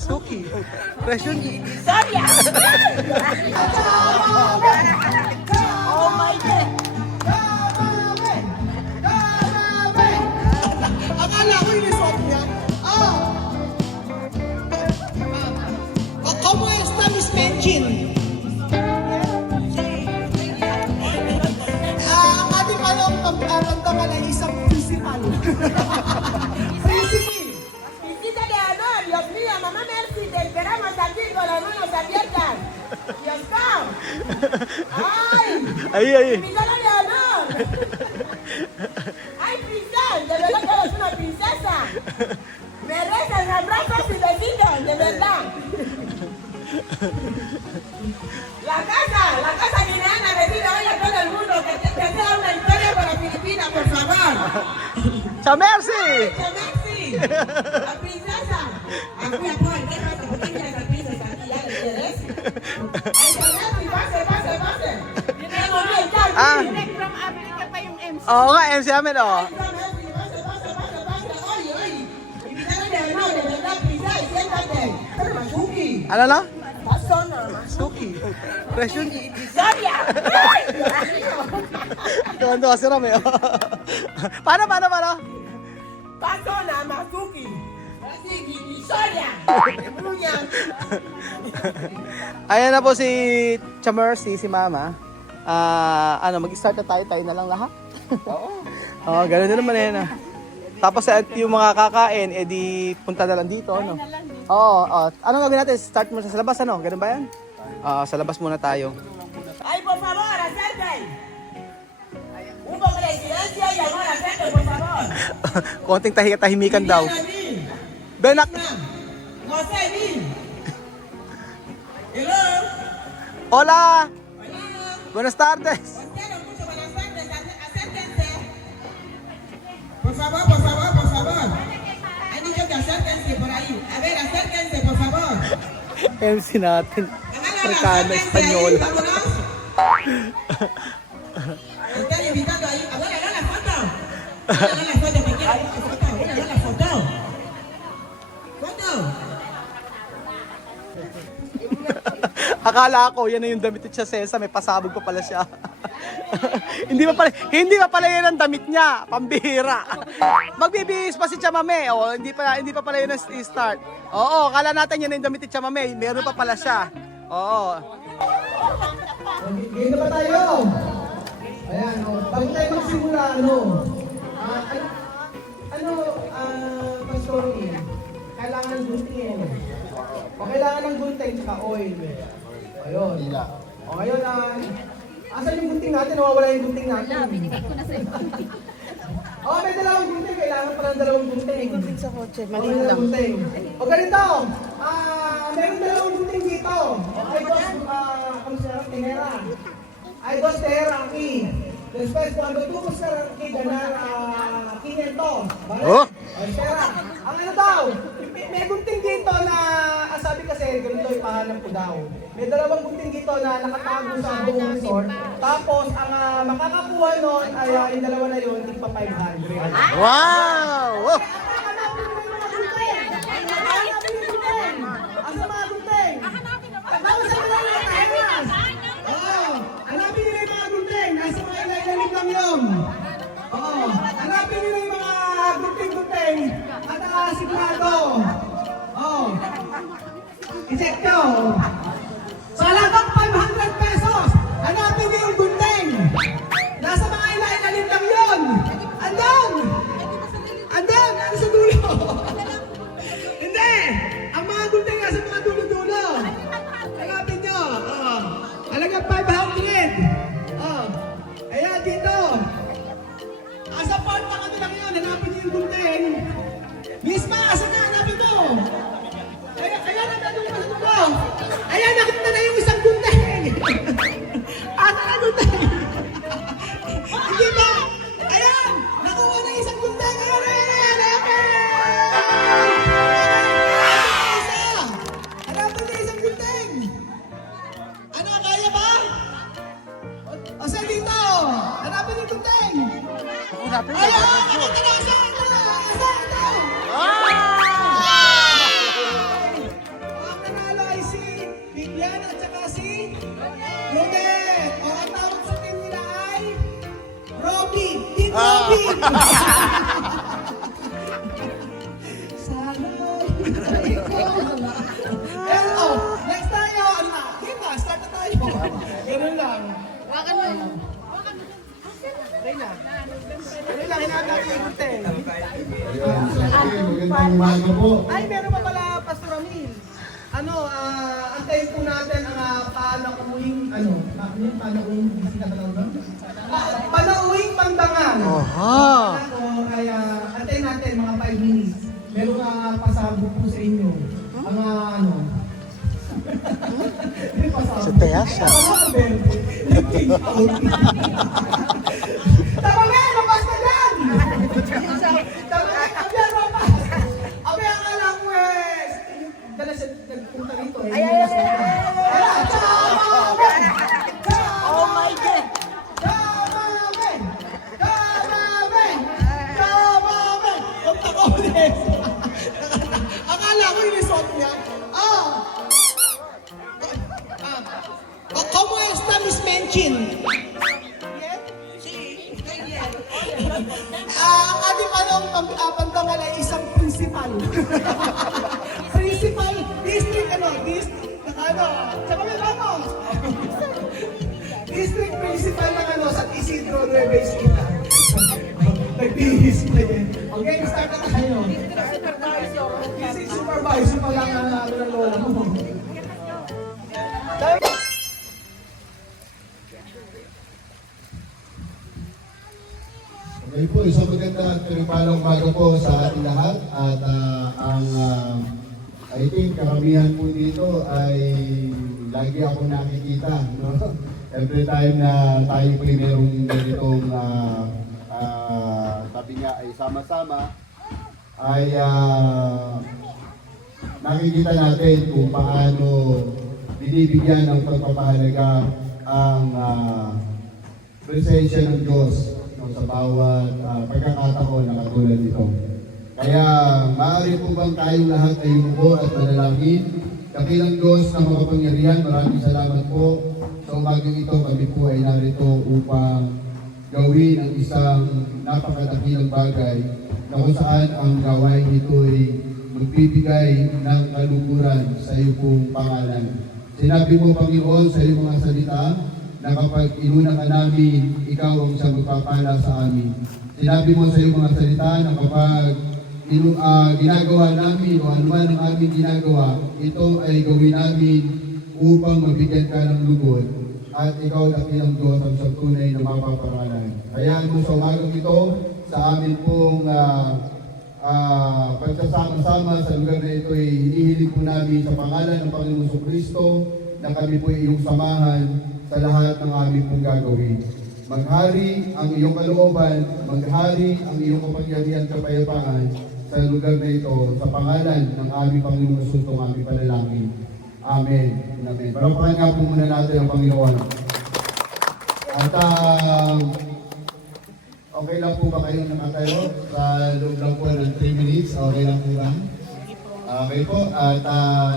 Suki. Presyon. Sorry! Oh my God! Akala ko yung isot niya. ¿Cómo está Miss Benjin? Ang ating pampantaman ay isang principal. Principal. Visita de honor, Dios mío, mamá Mercy, te esperamos aquí con las manos abiertas. Dios mío. ¡Ay! Ay. Invitada de honor. ¡Ay, princesa! De verdad que eres una princesa. Me rezan abrazos y besitos, de verdad. La casa que le han vecido hoy a todo el mundo, que sea una historia para Filipinas, por favor. Sa Mercy! Merci. La princesa. Aquí apoyo, ¿qué pasa? ¿Por qué quieres la princesa? ¿Ya le quieres? Ay, Merci, pase. Tengo una Italia. Direct from Africa pa yung MC. Oo nga, MC namin oh. Pase. Oye. Invitaron de honor, de verdad, princesa, y siéntate. Pero Masuki. Ano na? Paso nada más. Suki. Presyon. Soria. Tuwan-tuwa si Romeo. Paano? Paso nada más, Suki. Así, Soria. Bruña. Ayan na po si Chamercy, si Mama. Mag-start na tayo na lang lahat. Oo, gano'n din naman yan. Tapos yung mga kakain, edi punta na lang dito, no? Oo. Anong gagawin natin? Start mo sa labas, ano? Ganun ba yan? Sa labas muna tayo. Ay, por favor, acerquen. Un poco de silencio y amor, acerquen, por favor. Konting tahimikan daw. Benak! José, Bin. Hello. Hola! Hola. Buenas tardes! Os quiero mucho, buenas tardes. Acérquense. Por favor. Han dicho que acérquense por ahí. A ver, acérquense, por favor. MC natin. Amerikano, Acérquense Espanyol. ahí, vámonos. Están invitando ahí. A ver, hagan la foto. Hagan la foto, que quiero una foto. Hagan la foto. Foto. Akala ko, yan na yung damit ni Chasesa, may pasabog pa pala siya. hindi pa pala yan ang damit niya, pambihira. Magbibihis pa si Chamame, hindi pa pala yun ang start. Oo, akala natin yan na yung damit ni Chamame, meron pa pala siya. Oo. Game na ba tayo? Ayan, bago tayo magsimula, Pastor, kailangan ng gunting. O kailangan ng gunting tsaka oil. Ayun. O ngayon, asan yung gunting natin? Nawawala yung gunting natin. Binigay ko na sa iyo. May dalawang gunting. Kailangan pa ng dalawang gunting. Gunting sa kotse, May gunting. O ganito, meron dalawang gunting dito. Ay, boss, Komisarang Tinera. Ay, boss, Tinera, aquí. Después, cuando tú buscas aquí ganar 500, ¿vale? Oh. Ay, Tinera. Ang ano daw, may gunting dito na, sabi kasi, ganito ipahanap ko daw. May dalawang gunting dito na nakatago sa buong resort. Tapos, ang makakakuha nun ay yung dalawa na yun, tigpa 500. Wow! Oh. Asa mga gunting? Hanapin nila yung mga gunting. Nasa mga ilalim lang yun. Hanapin nila yung mga gunting-gunting at sigurado. I-check nyo. Sa halagang 500 pesos, hanapin nyo yung gunting. Nasa mga ilalim lang yun. Andun! Ano sa dulo? Hindi! Ang mga gunting nasa mga dulo-dulo. Hanapin nyo. Halagang 500. Ayan, dito. Asa porta kami lang yun. Hanapin nyo yung gunting. Miss Ma, asa na? Hanapin mo. Ayan, nandun pa sa dulo. Ayan! Sana ikaw na. And next tayo, ano na? Yun na, start na tayo. Ganun lang. Wakan mo. Reyna. Ganun lang, hinahag natin yung hotel. Ayun, sa akin, magandang umaga po. Ay, meron pa pala, Pastor Amil. Antayin po natin ang panauwing, panauwing, panauwing pandangan. Aha. Kaya, antayin natin mga 5 minutes. Meron pasabog po sa inyo. Sa Teasa. Tama nga, labas na dyan! Tama nga, abyan, labas! Abyan, akala ko dala siya nagpunta rito eh. Ay! Oh my God! Punta ko ulit! Akala ko yung resort niya. ¿Cómo está Miss Menchin? Ang ating pandangal ay isang principal. Principal, district, tsaka may vamos. District principal ng San Isidro Nueva Ecija. Nagbihis na yan. Okay, start na tayo. District supervisor pa lang ng lola mo. Okay po, isang maganda at pinagpalang umaga po sa ating lahat. At I think karamihan po dito ay lagi ako nakikita. No? Every time na tayo po merong ganitong sabi nga ay sama-sama, ay nakikita natin kung paano binibigyan ng pagpapahalaga ang presensya ng Diyos sa bawat pagkakataon na katulad nito. Kaya maaari po bang tayong lahat ay umupo at manalangin? Kapilang Diyos na makapangyarihan, maraming salamat po. Sa umagang ito, kami po ay narito upang gawin ang isang napakadakilang bagay na kung saan ang gawain ito ay magbibigay ng kaluguran sa iyo pong pangalan. Sinabi mo, Panginoon, sa iyong mga salita, na kapag inuna ka namin, ikaw ang siyang magpapala sa amin. Sinabi mo sa iyong mga salita na kapag ginagawa namin o anuman ang aming ginagawa, ito ay gawin namin upang mabigyan ka ng lugod at ikaw dakilang Diyos ang siyang tunay na mapaparalan. Kaya mo sa umagang ito, sa amin pong pagsasama-sama sa lugar na ito ay hinihiling po namin sa pangalan ng Panginoong Kristo na kami po iyong samahan sa lahat ng aming pong gagawin. Maghari ang iyong kalooban, maghari ang iyong kapangyarihan kapayapaan sa lugar na ito, sa pangalan ng aming Panginoong Jesus, ang aming panalangin. Amen. Amen. Parapakan nga po muna natin ang Panginoon. At okay lang po ba kayong nakatayo sa loob lang po ng 3 minutes? Okay lang po ba? Okay po. At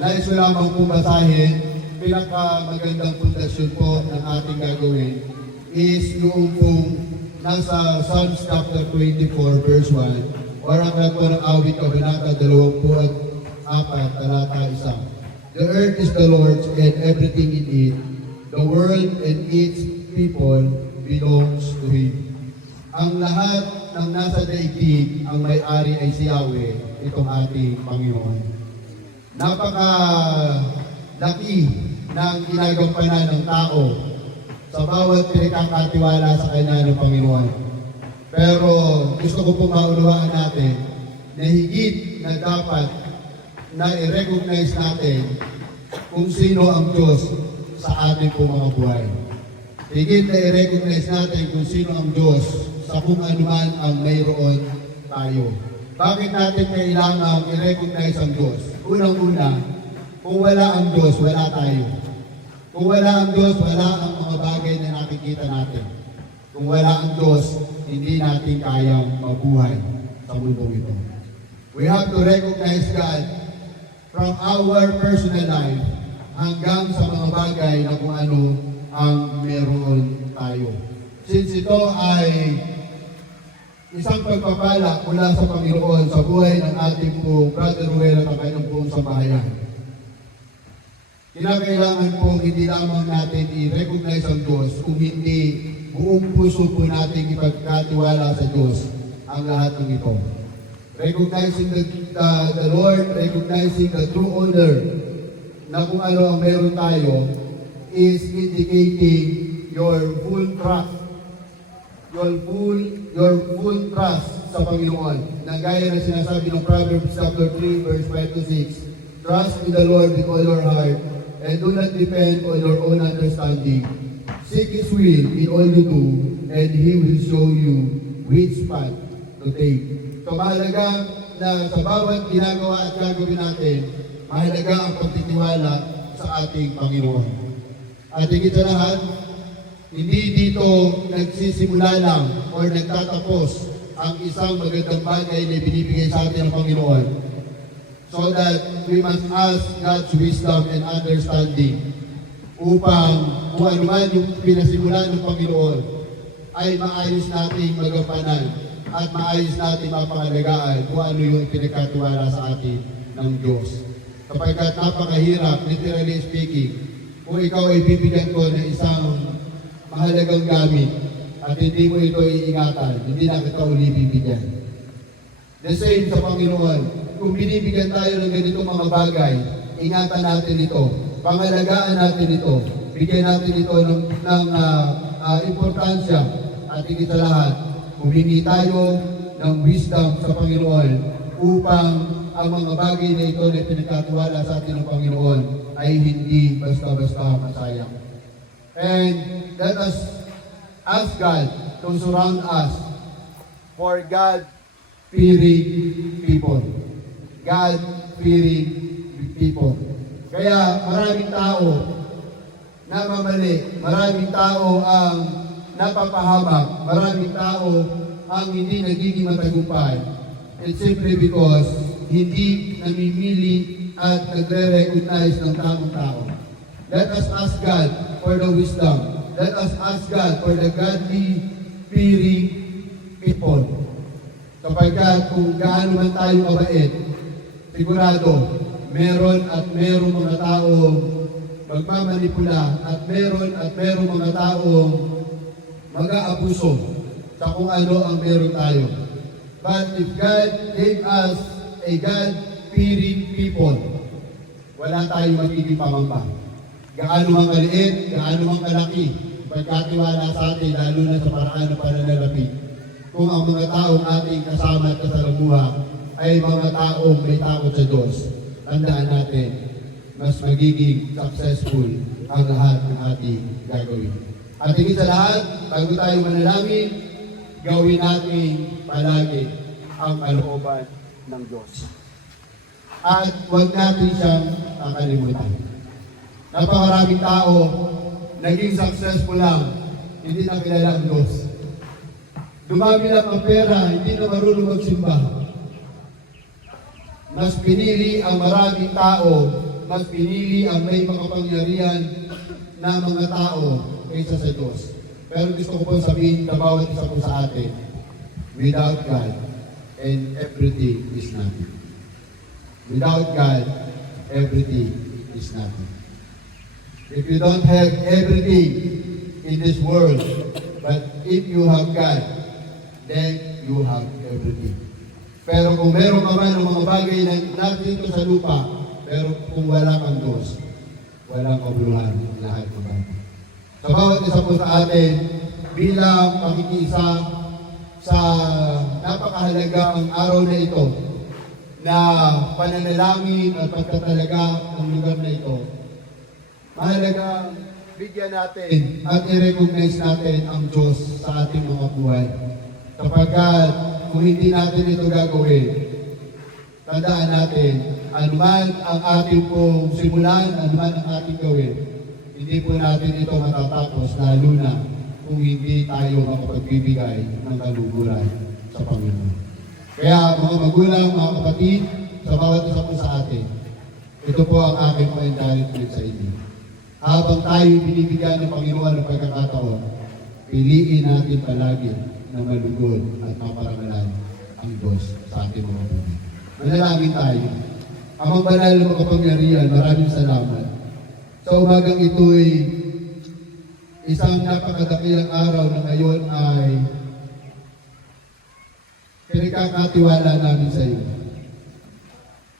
nais ko lamang po basahin, pinakamagandang pundasyon po ng ating gagawin is yung pong nasa Psalms chapter 24 verse 1 or ang record ng awit kabanata 24 talata 1. The earth is the Lord's and everything in it, the world and its people belongs to Him. Ang lahat ng nasa daigdig, ang may-ari ay si Yahweh, itong ating Panginoon. Napaka-laki ng ginagampanan ng tao sa bawat pinagkakatiwala sa kanya ng Panginoon. Pero gusto ko po maunawaan natin na higit na dapat na i-recognize natin kung sino ang Diyos sa ating po mga buhay. Higit na i-recognize natin kung sino ang Diyos sa kung anuman ang mayroon tayo. Bakit natin kailangan i-recognize ang Diyos? Unang-una, kung wala ang Diyos, wala tayo. Kung wala ang Diyos, wala ang mga bagay na nakikita natin. Kung wala ang Diyos, hindi natin kayang mabuhay sa mundong ito. We have to recognize God from our personal life hanggang sa mga bagay na kung ano ang meron tayo. Since ito ay isang pagpapala mula sa Panginoon sa buhay ng ating po Brother Ruel at ang kanyang buong sambahayan. Kinakailangan po hindi lamang natin i-recognize ang Diyos, kung hindi buong puso po natin ipagkatiwala sa Diyos ang lahat ng ito. Recognizing the Lord, recognizing the true honor na kung ano ang meron tayo is indicating your full trust. Your full trust sa Panginoon. Na gaya na sinasabi ng Proverbs chapter 3 verse 5 to 6. Trust in the Lord with all your heart and do not depend on your own understanding. Seek His will in all you do and He will show you which path to take. So mahalaga na sa bawat ginagawa at gagawin natin, mahalaga ang pagtitiwala sa ating Panginoon. At higit sa lahat, hindi dito nagsisimula lang o nagtatapos ang isang magandang bagay na binibigay sa atin ng Panginoon. So that we must ask God's wisdom and understanding upang kung ano man yung pinasimula ng Panginoon ay maayos nating magampanan at maayos nating mapangalagaan kung ano yung pinagkatiwala sa atin ng Diyos. Kapagkat napakahirap, literally speaking, kung ikaw ay bibigyan ko ng isang mahalagang gamit at hindi mo ito iingatan, hindi na kita uli bibigyan. The same sa Panginoon, kung binibigyan tayo ng ganitong mga bagay, ingatan natin ito, pangalagaan natin ito, bigyan natin ito ng importansya at higit sa lahat, humingi tayo ng wisdom sa Panginoon upang ang mga bagay na ito na pinagkatiwala sa atin ng Panginoon ay hindi basta-basta masayang. And let us ask God to surround us for God-fearing people. God-fearing people. Kaya maraming tao namamali, maraming tao ang napapahamak, maraming tao ang hindi nagiging matagumpay. It's simply because hindi namimili at nagre-recognize ng tamang tao. Let us ask God for the wisdom. Let us ask God for the godly, fearing people. Kapagkat kung gaano man tayo mabait, sigurado, meron mga taong magmamanipula at meron mga taong mag-aabuso sa kung ano ang meron tayo. But if God gave us a God-fearing people, wala tayong magiging pamangpa. Gaano mang kaliit, gaano mang kalaki, pagkatiwala sa atin, lalo na sa paraan ng pananalapi. Kung ang mga taong ating kasama at kasalamuha ay mga taong may takot sa Diyos, tandaan natin, mas magiging successful ang lahat ng ating gagawin. At higit sa lahat, bago tayo manalangin, gawin natin palagi ang kalooban ng Diyos. At huwag natin siyang kakalimutan. Napakaraming tao, naging successful lang, hindi na kilala ang Diyos. Dumami lang ang pera, hindi na marunong magsimba. Mas pinili ang maraming tao, mas pinili ang may makapangyarihan na mga tao kaysa sa Diyos. Pero gusto ko po sabihin na bawat isa po sa atin, without God, and everything is nothing. Without God, everything is nothing. If you don't have everything in this world, but if you have God, then you have everything. Pero kung meron ka man ng mga bagay na nandito sa lupa, pero kung wala kang Diyos, walang kabuluhan ang lahat ng bagay. Sa bawat isa po sa atin, bilang pakikiisa sa napakahalagang araw na ito, na pananalangin at pagkatalaga ng lugar na ito, mahalaga bigyan natin at i-recognize natin ang Diyos sa ating mga buhay. Kapagkat kung hindi natin ito gagawin, tandaan natin, anuman ang ating pong simulan, anuman ang ating gawin, hindi po natin ito matatapos, lalo na kung hindi tayo makapagbibigay ng kaluguran sa Panginoon. Kaya mga magulang, mga kapatid, sa bawat isa po sa atin, ito po ang aking pa-encouragement sa inyo. Habang tayo binibigyan ng Panginoon ng pagkakataon, piliin natin palagi na malugod at maparangalan ang Diyos sa ating mga buhay. Manalangin tayo. Amang banal na makapangyarihan, maraming salamat. Sa umagang ito'y isang napakadakilang araw na ngayon ay pinagkakatiwala namin sa iyo.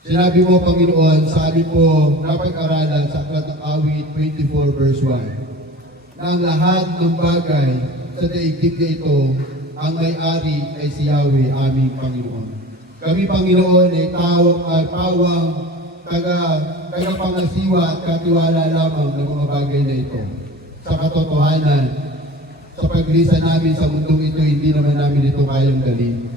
Sinabi mo, Panginoon, sa amin po napag-aralan sa Aklat ng Awit 24 verse 1, na ang lahat ng bagay sa daigdig na ito, ang may-ari ay si Yahweh, aming Panginoon. Kami, Panginoon, ay pawang tagapangasiwa at katiwala lamang ng mga bagay na ito. Sa katotohanan, sa paglisa namin sa mundong ito, hindi naman namin ito kayang dalhin.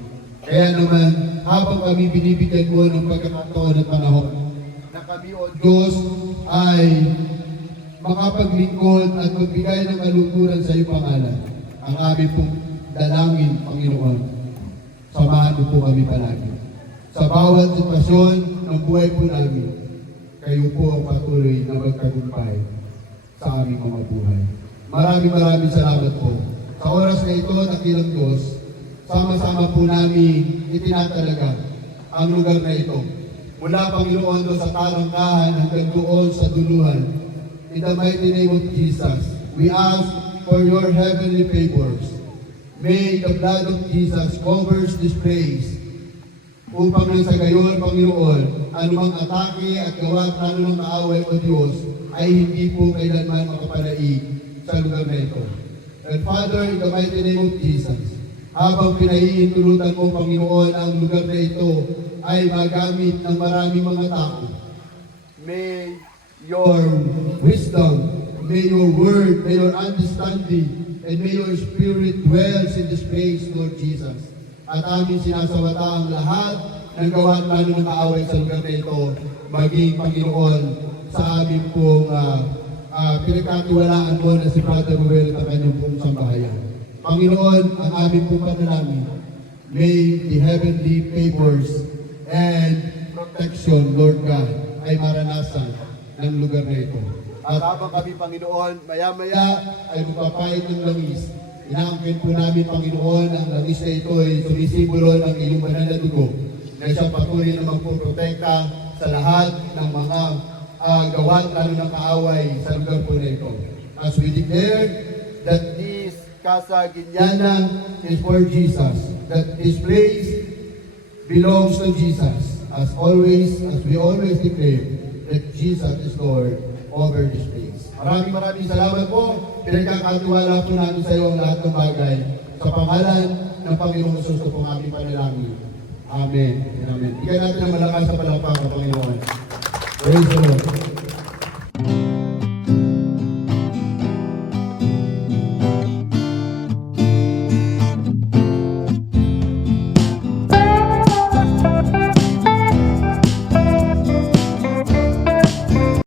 Kaya naman, habang kami binibigyan mo ng pagkakataon at panahon, na kami, O Diyos, ay makapaglingkod at magbigay ng kalukuran sa iyong pangalan. Ang aming pong dalangin, Panginoon, samahan mo po kami palagi. Sa bawat sitwasyon ng buhay po namin, kayo po ang patuloy na magtagumpay sa aming mga buhay. Maraming salamat po. Sa oras na ito, dakilang Diyos, sama-sama po namin itinatalaga ang lugar na ito. Mula, Panginoon, doon sa tarangkahan hanggang doon sa duluhan. In the mighty name of Jesus, we ask for your heavenly favors. May the blood of Jesus covers this place. Upang nang sa gayon, Panginoon, anumang atake at gawa at anumang kaaway o Diyos ay hindi po kailanman makapalaig sa lugar na ito. And Father, in the mighty name of Jesus, habang pinahihintulutan mo, Panginoon, ang lugar na ito ay magamit ng maraming mga tao. May your wisdom, may your word, may your understanding, and may your spirit dwells in this place, Lord Jesus. At amin sinasawata ang lahat ng gawa at plano ng kaaway sa lugar na ito, maging, Panginoon, sa amin pong pinagkatiwalaan mo na si Brother Ruel at ang kanyang pong sambahayan. Panginoon, ang aming pong panalangin, may the heavenly favors and protection, Lord God, ay maranasan ng lugar na ito. At habang kami, Panginoon, maya-maya ay magpapahid ng langis. Inaangkin po namin, Panginoon, ang langis na ito ay sumisimbolo ng iyong banal na dugo na siyang patuloy na magpuprotekta sa lahat ng mga gawa't lalo ng kaaway sa lugar po na ito. As we declare that this Casa Guiñana is for Jesus, that this place belongs to Jesus. As we always declare that Jesus is Lord over this place. Maraming salamat po. Pinagkakatiwala po namin sa iyo ang lahat ng bagay. Sa pangalan ng Panginoong Jesus po ang aming panalangin. Amen. Amen. Bigyan natin ang malakas sa palakpakan ng Panginoon. Praise the Lord.